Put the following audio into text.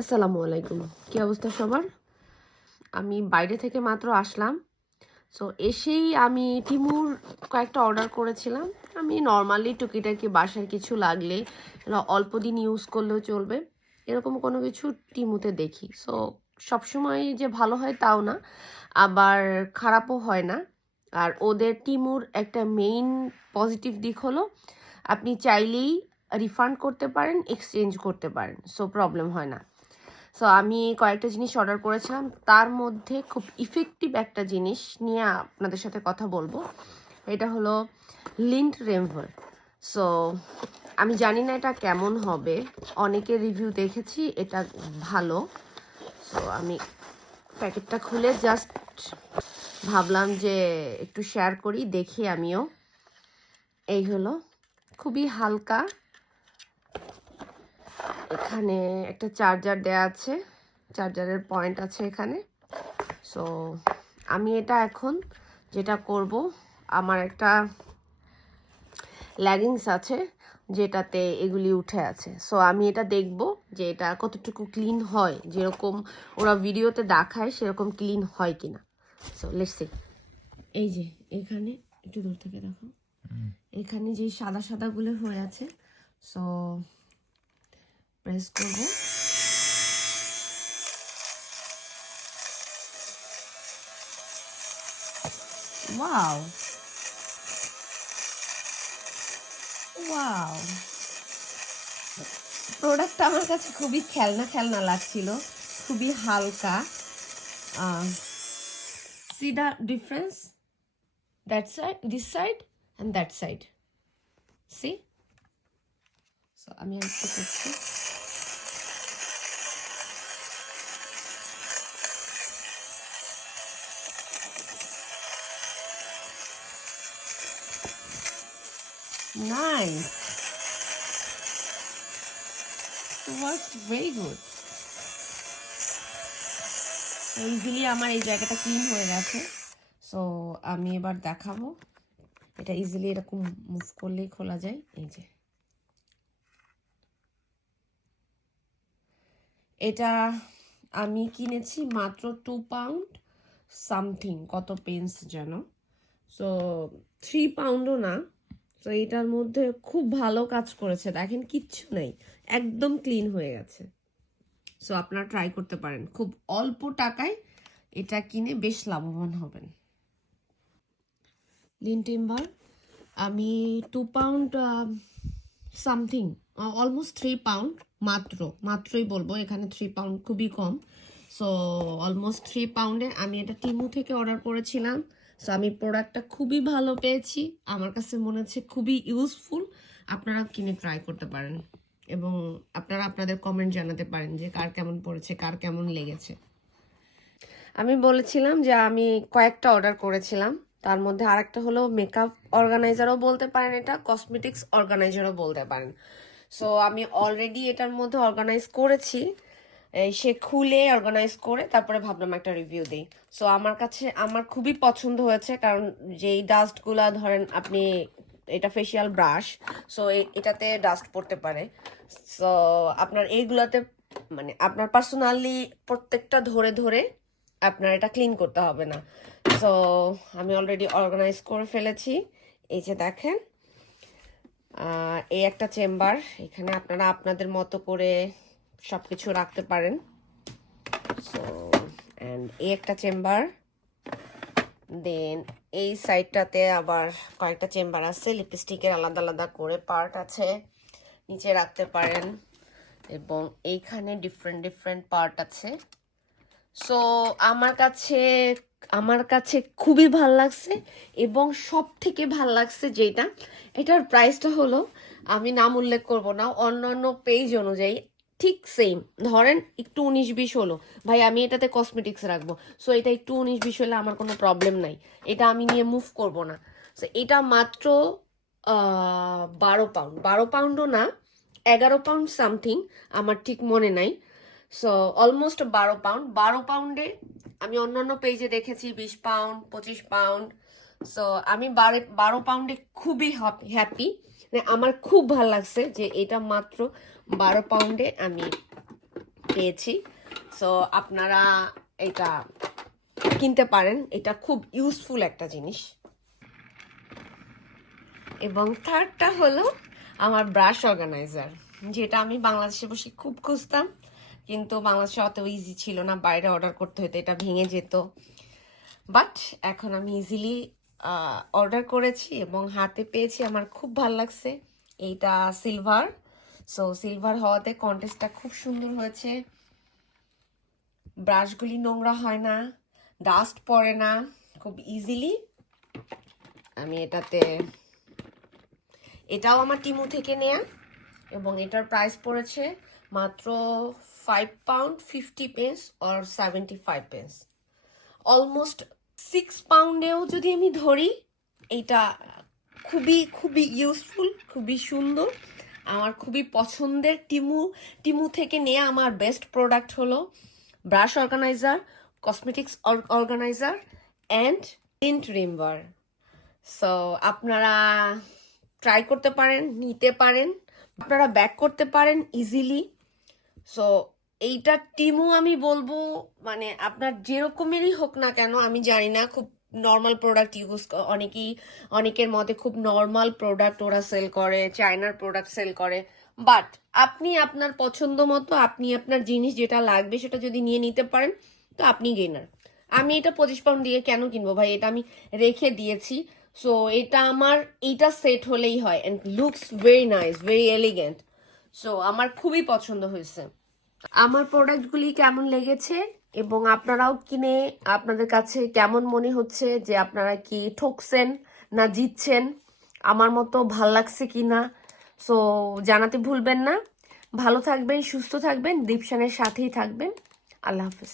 আসসালামু আলাইকুম। কি অবস্থা সবার? আমি বাইরে থেকে মাত্র আসলাম। সো এসেই আমি টিমুর কয়েকটা অর্ডার করেছিলাম। আমি নরমালি টুকিটাকি বাসায় কিছু লাগলে অল্প দিন ইউজ করলেও চলবে, এরকম কোনো কিছু টিমুতে দেখি। সো সবসময় যে ভালো হয় তাও না, আবার খারাপও হয় না। আর ওদের টিমুর একটা মেইন পজিটিভ দিক হলো আপনি চাইলেই রিফান্ড করতে পারেন, এক্সচেঞ্জ করতে পারেন। সো প্রবলেম হয় না। সো আমি কয়েকটা জিনিস অর্ডার করেছিলাম, তার মধ্যে খুব ইফেক্টিভ একটা জিনিস নিয়ে আপনাদের সাথে কথা বলবো। এটা হলো লিন্ট রিমুভার। সো আমি জানি না এটা কেমন হবে, অনেকের রিভিউ দেখেছি এটা ভালো। সো আমি প্যাকেটটা খুলে জাস্ট ভাবলাম যে একটু শেয়ার করি, দেখি আমিও। এই হলো, খুবই হালকা। এখানে একটা চার্জার দেয়া আছে, চার্জারের পয়েন্ট আছে এখানে। সো আমি এটা এখন যেটা করব, আমার একটা লেগিংস আছে যেটাতে এগুলি উঠে আছে। সো আমি এটা দেখব যে এটা কতটুকু ক্লিন হয়, যেরকম ওরা ভিডিওতে দেখায় সেরকম ক্লিন হয় কিনা। So let's see. এই যে এখানে একটু দূর থেকে দেখো, এখানে যে সাদা সাদাগুলো হয়ে আছে। সো প্রেস করব। ওয়াও ওয়াও, প্রোডাক্টটা আমার কাছে খুবই খেলনা খেলনা লাগছিল, খুবই হালকা। See the difference? That side, this side, and that side. See? So আমি আরেকটু করছি। Nice. It works very good. So easily আমার এই জায়গাটা ক্লিন হয়ে গেছে। সো আমি এবার দেখাবো, এটা ইজিলি এরকম মুভ করলেই খোলা যায়। এই যে এটা আমি কিনেছি মাত্র 2 পাউন্ড সামথিং, কত পেন্স যেন। সো 3 পাউন্ডও না। তো এটার মধ্যে খুব ভালো কাজ করেছে, দেখেন কিচ্ছু নেই, একদম ক্লিন হয়ে গেছে। সো আপনারা ট্রাই করতে পারেন, খুব অল্প টাকায় এটা কিনে বেশ লাভবান হবেন। লিন টিম্বার আমি 2 পাউন্ড সামথিং, অলমোস্ট 3 পাউন্ড, মাত্রই বলবো, এখানে 3 পাউন্ড খুবই কম। সো অলমোস্ট 3 পাউন্ডে আমি এটা টিমু থেকে অর্ডার করেছিলাম। সো আমি প্রোডাক্টটা খুবই ভালো পেয়েছি, আমার কাছে মনে হচ্ছে খুবই ইউজফুল। আপনারা কিনে ট্রাই করতে পারেন এবং আপনারা আপনাদের কমেন্ট জানাতে পারেন যে কার কেমন পড়েছে, কার কেমন লেগেছে। আমি বলেছিলাম যে আমি কয়েকটা অর্ডার করেছিলাম, তার মধ্যে আরেকটা হলো মেকআপ অর্গানাইজারও বলতে পারেন, এটা কসমেটিক্স অর্গানাইজারও বলতে পারেন। সো আমি অলরেডি এটার মধ্যে অর্গানাইজ করেছি, সে খুলে অর্গানাইজ করে তারপরে ভাবলাম একটা রিভিউ দিই। সো আমার কাছে আমার খুবই পছন্দ হয়েছে, কারণ যেই ডাস্টগুলা ধরেন আপনি, এটা ফেসিয়াল ব্রাশ, সো এটাতে ডাস্ট পড়তে পারে। সো আপনার এইগুলাতে মানে আপনার পার্সোনালি প্রত্যেকটা ধরে ধরে আপনার এটা ক্লিন করতে হবে না। সো আমি অলরেডি অর্গানাইজ করে ফেলেছি। এই যে দেখেন, এই একটা চেম্বার, এখানে আপনারা আপনাদের মতো করে সব কিছু রাখতে পারেন। সো অ্যান্ড এই একটা চেম্বার, দেন এই সাইডটাতে আবার কয়েকটা চেম্বার আছে, লিপস্টিকের আলাদা আলাদা করে পার্ট আছে, নিচে রাখতে পারেন, এবং এইখানে ডিফারেন্ট ডিফারেন্ট পার্ট আছে। সো আমার কাছে খুবই ভাল লাগছে, এবং সব থেকে ভাল লাগছে যেটা, এটার প্রাইসটা হলো, আমি নাম উল্লেখ করব না, অন্যান্য পেজ অনুযায়ী ঠিক সেম। ধরেন একটু 19-20 হলো, ভাই আমি এটাতে কসমেটিক্স রাখবো, সো এটা একটু 19-20 হলে আমার কোনো প্রবলেম নাই, এটা আমি নিয়ে মুভ করব না। সো এটা মাত্র 12 পাউন্ড, 12 পাউন্ডও না, 11 পাউন্ড সামথিং, আমার ঠিক মনে নাই। So almost 12 pound. 12 পাউন্ডে আমি অন্যান্য পেজে দেখেছি 20 পাউন্ড, 25 পাউন্ড। সো আমি 12 পাউন্ডে খুবই হ্যাপি, মানে আমার খুব ভালো লাগছে যে এটা মাত্র 12 পাউন্ডে আমি পেয়েছি। সো আপনারা এটা কিনতে পারেন, এটা খুব ইউজফুল একটা জিনিস। এবং থার্ডটা হলো আমার ব্রাশ অর্গানাইজার, যেটা আমি বাংলাদেশে বসে খুব খুঁজতাম, কিন্তু বাংলাদেশে অত ইজি ছিল না, বাইরে অর্ডার করতে হতো, এটা ভেঙে যেত। বাট এখন আমি ইজিলি অর্ডার করেছি এবং হাতে পেয়েছি, আমার খুব ভালো লাগছে। এইটা সিলভার, সো সিলভার হওয়াতে কন্টেস্টটা খুব সুন্দর হয়েছে। ব্রাশগুলি নোংরা হয় না, ডাস্ট পড়ে না, খুব ইজিলি আমি এটাও আমার টিমু থেকে নেয়া, এবং এটার প্রাইস পড়েছে মাত্র £5.50 or 75 pence, অলমোস্ট 6 পাউন্ডেও যদি আমি ধরি। এটা খুবই খুবই ইউজফুল, খুবই সুন্দর, আমার খুবই পছন্দের। টিমু থেকে নেওয়া আমার বেস্ট প্রোডাক্ট হলো brush organiser, cosmetics organiser and tint remover. So আপনারা ট্রাই করতে পারেন, নিতে পারেন, আপনারা ব্যাক করতে পারেন ইজিলি। সো এইটা টিমু আমি বলবো, মানে আপনার যেরকমেরই হোক না কেন, আমি জানি না, খুব নর্মাল প্রোডাক্ট ইউজ, অনেকের মতে খুব নর্মাল প্রোডাক্ট ওরা সেল করে, চায়নার প্রোডাক্ট সেল করে, বাট আপনি আপনার পছন্দ মতো আপনি আপনার জিনিস যেটা লাগবে সেটা যদি নিয়ে নিতে পারেন, তো আপনি গেইনার। আমি এটা 25 পাউন্ড দিয়ে কেন কিনবো ভাই, এটা আমি রেখে দিয়েছি। সো এইটা সেট হলেই হয়, and looks very nice, very elegant. So আমার খুবই পছন্দ হয়েছে। আমার প্রোডাক্টগুলি কেমন লেগেছে এবং আপনারাও কিনে আপনাদের কাছে কেমন মনে হচ্ছে, যে আপনারা কি ঠকছেন না জিতছেন, আমার মতো ভাল লাগছে কি না, সো জানাতে ভুলবেন না। ভালো থাকবেন, সুস্থ থাকবেন, দীপশানের সাথেই থাকবেন। আল্লাহ হাফেজ।